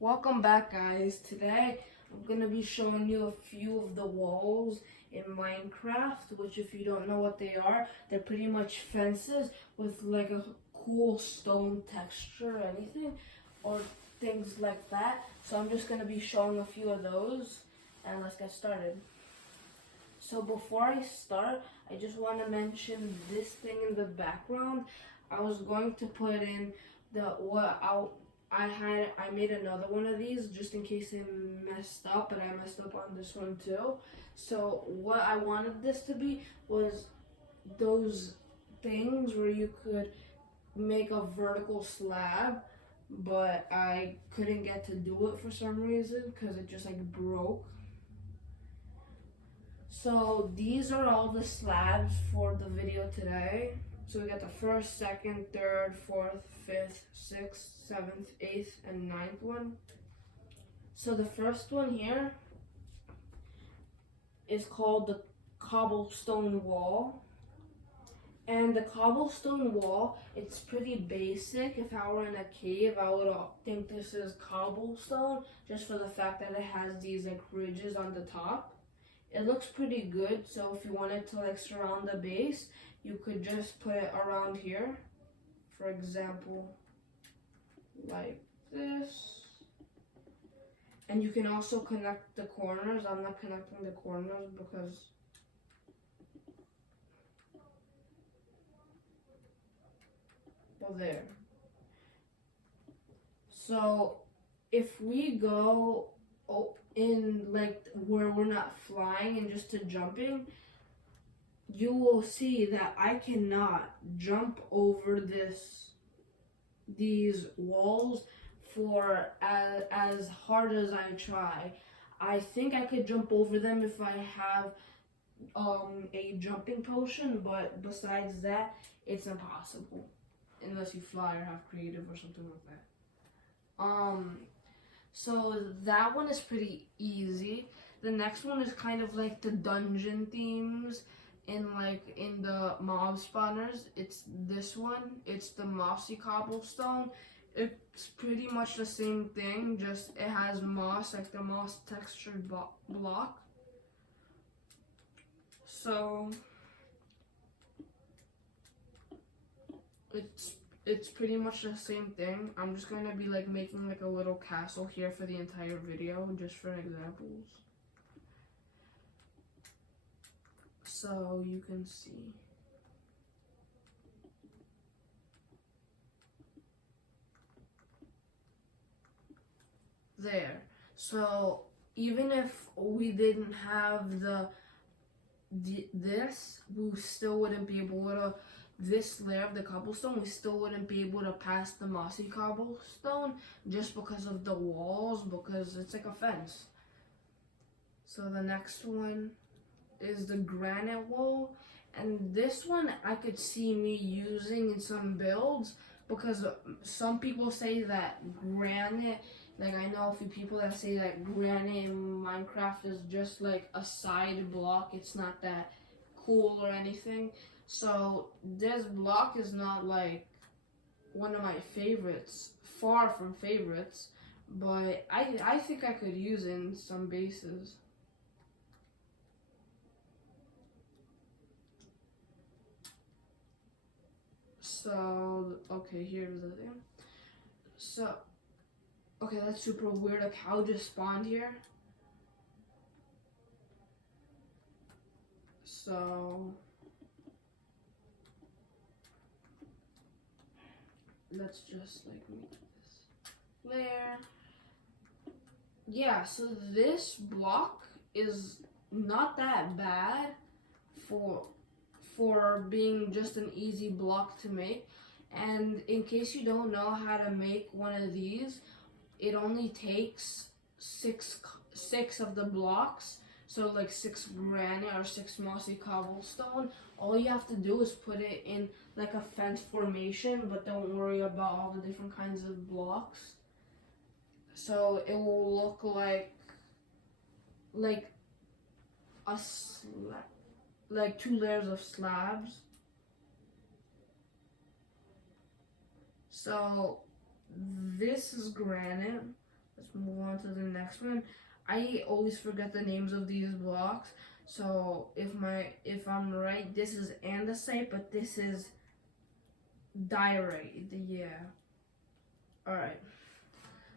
Welcome back, guys. Today I'm gonna be showing you a few of the walls in Minecraft, which if you don't know what they are, they're pretty much fences with like a cool stone texture or anything, or things like that. So I'm just gonna be showing a few of those, and let's get started. So before I start, I just want to mention this thing in the background. I was going to put in I made another one of these just in case it messed up, but I messed up on this one too. So what I wanted this to be was those things where you could make a vertical slab, but I couldn't get to do it for some reason because it just like broke. So these are all the slabs for the video today. So we got the first, second, third, fourth, fifth, sixth, seventh, eighth, and ninth one. So the first one here is called the cobblestone wall. And the cobblestone wall, it's pretty basic. If I were in a cave, I would think this is cobblestone just for the fact that it has these like ridges on the top. It looks pretty good, so if you wanted to like surround the base, you could just put it around here. For example, like this. And you can also connect the corners. I'm not connecting the corners because well, there. So if we go in like where we're not flying and just to jumping, you will see that I cannot jump over these walls for as hard as I try. I think I could jump over them if I have a jumping potion, but besides that, it's impossible unless you fly or have creative or something like that. So that one is pretty easy. The next one is kind of like the dungeon themes in the mob spawners. It's this one. It's the mossy cobblestone. It's pretty much the same thing, just it has moss, like the moss textured block. So it's pretty much the same thing. I'm just going to be like making like a little castle here for the entire video, just for examples. So you can see. There. So even if we didn't have this, we still wouldn't be able to, this layer of the cobblestone, we still wouldn't be able to pass the mossy cobblestone just because of the walls, because it's like a fence. So the next one is the granite wall, and this one I could see me using in some builds because some people say that granite, like I know a few people that say that granite in Minecraft is just like a side block. It's not that cool or anything. So this block is not like one of my favorites, far from favorites, but I think I could use it in some bases. So okay, here's the thing. So okay, that's super weird. A cow just spawned here. So let's just like make this layer. Yeah, so this block is not that bad for being just an easy block to make. And in case you don't know how to make one of these, it only takes six of the blocks, so like 6 granite or 6 mossy cobblestone. All you have to do is put it in like a fence formation, but don't worry about all the different kinds of blocks. So it will look like a like 2 layers of slabs. So this is granite. let's move on to the next one. I always forget the names of these blocks. So if I'm right, this is andesite, but this is diorite. Yeah. All right.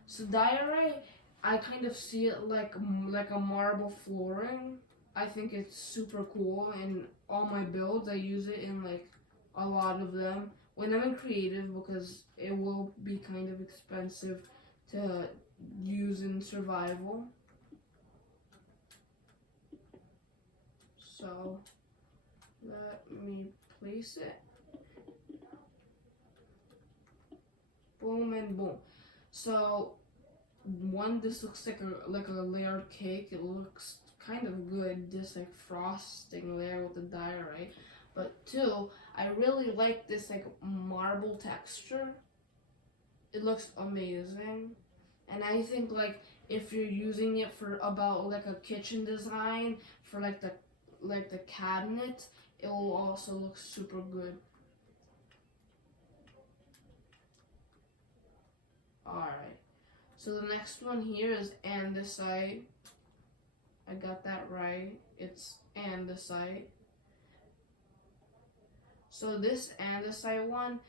So diorite, I kind of see it like a marble flooring. I think it's super cool, and all my builds I use it in like a lot of them when I'm in creative because it will be kind of expensive to use in survival. So let me place it. Boom and boom. So one, this looks like a layered cake. It looks kind of good, this like frosting layer with the diorite. But two, I really like this like marble texture. It looks amazing, and I think like if you're using it for about like a kitchen design for like the cabinet, it will also look super good. Alright, so the next one here is andesite. I got that right. It's andesite. So this andesite one,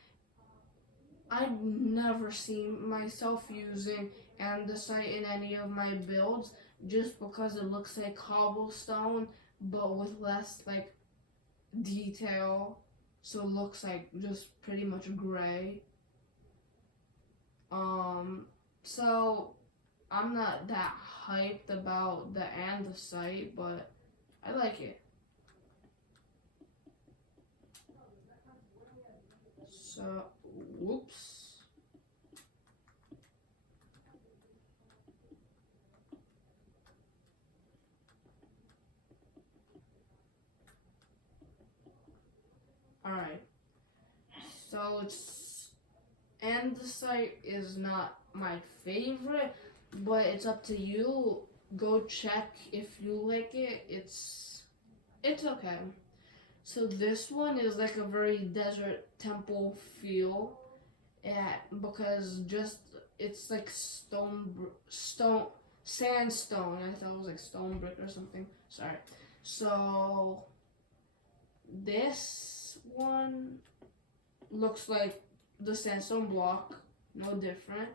I've never seen myself using andesite in any of my builds just because it looks like cobblestone but with less like detail. So it looks like just pretty much gray. So I'm not that hyped about the andesite, but I like it. So, whoops. Alright. So it's andesite is not my favorite, but it's up to you. Go check if you like it. It's okay. So this one is like a very desert temple feel, yeah, because just it's like sandstone. I thought it was like stone brick or something. Sorry. So this one looks like the sandstone block, no different.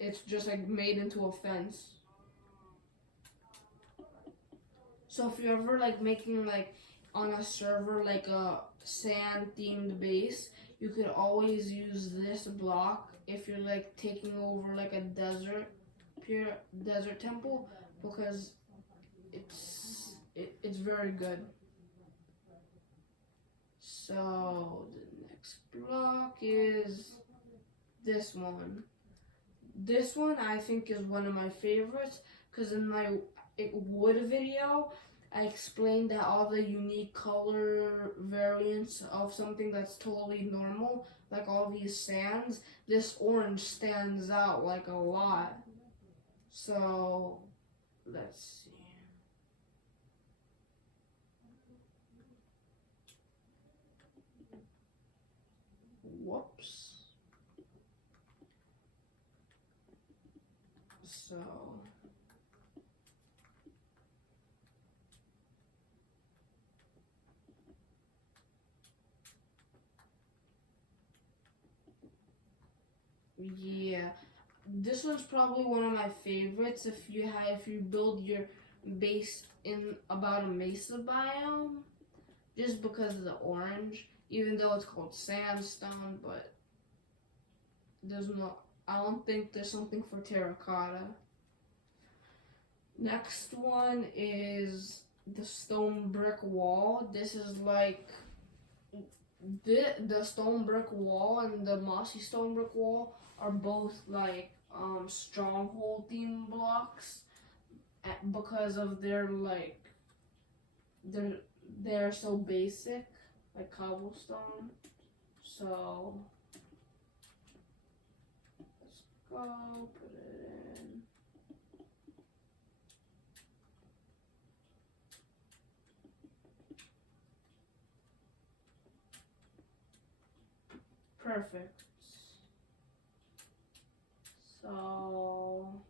It's just like made into a fence. So if you're ever like making like on a server like a sand themed base, you could always use this block if you're like taking over like a pure desert temple, because it's very good. So the next block is this one. This one I think is one of my favorites because in my wood video I explained that all the unique color variants of something that's totally normal, like all these sands, this orange stands out like a lot. So let's see. Whoops. So yeah, this one's probably one of my favorites if you build your base in about a mesa biome, just because of the orange, even though it's called sandstone, but I don't think there's something for terracotta. Next one is the stone brick wall. This is like the stone brick wall and the mossy stone brick wall are both like stronghold theme blocks because of their like they're so basic, like cobblestone. So let's go put it in. Perfect. So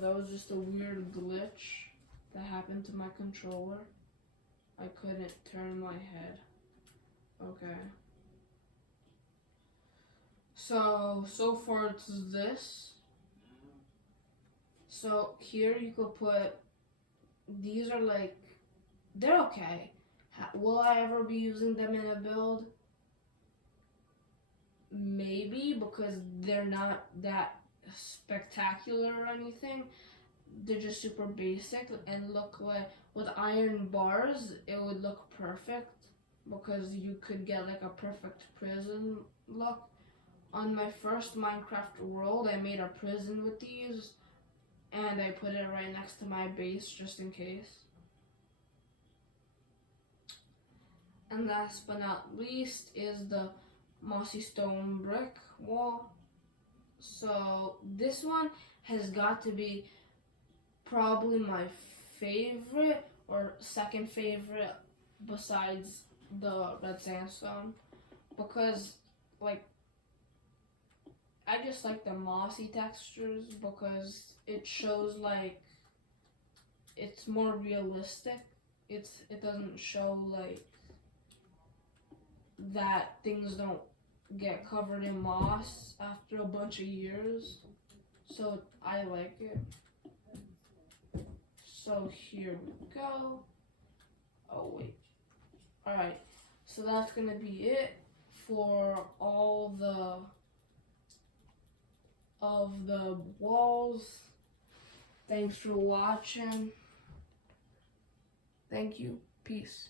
that was just a weird glitch that happened to my controller. I couldn't turn my head. Okay. So far it's this. So here you could put, these are like, they're okay. Will I ever be using them in a build? Maybe, because they're not that spectacular or anything. They're just super basic and look like, with iron bars, it would look perfect because you could get like a perfect prison look. On my first Minecraft world, I made a prison with these and I put it right next to my base just in case. And last but not least is the mossy stone brick wall. So this one has got to be probably my favorite or second favorite besides the red sandstone, because like I just like the mossy textures because it shows like it's more realistic. It doesn't show like that things don't get covered in moss after a bunch of years. So I like it. So here we go. Oh wait. Alright. So that's gonna be it for all of the walls. Thanks for watching. Thank you. Peace.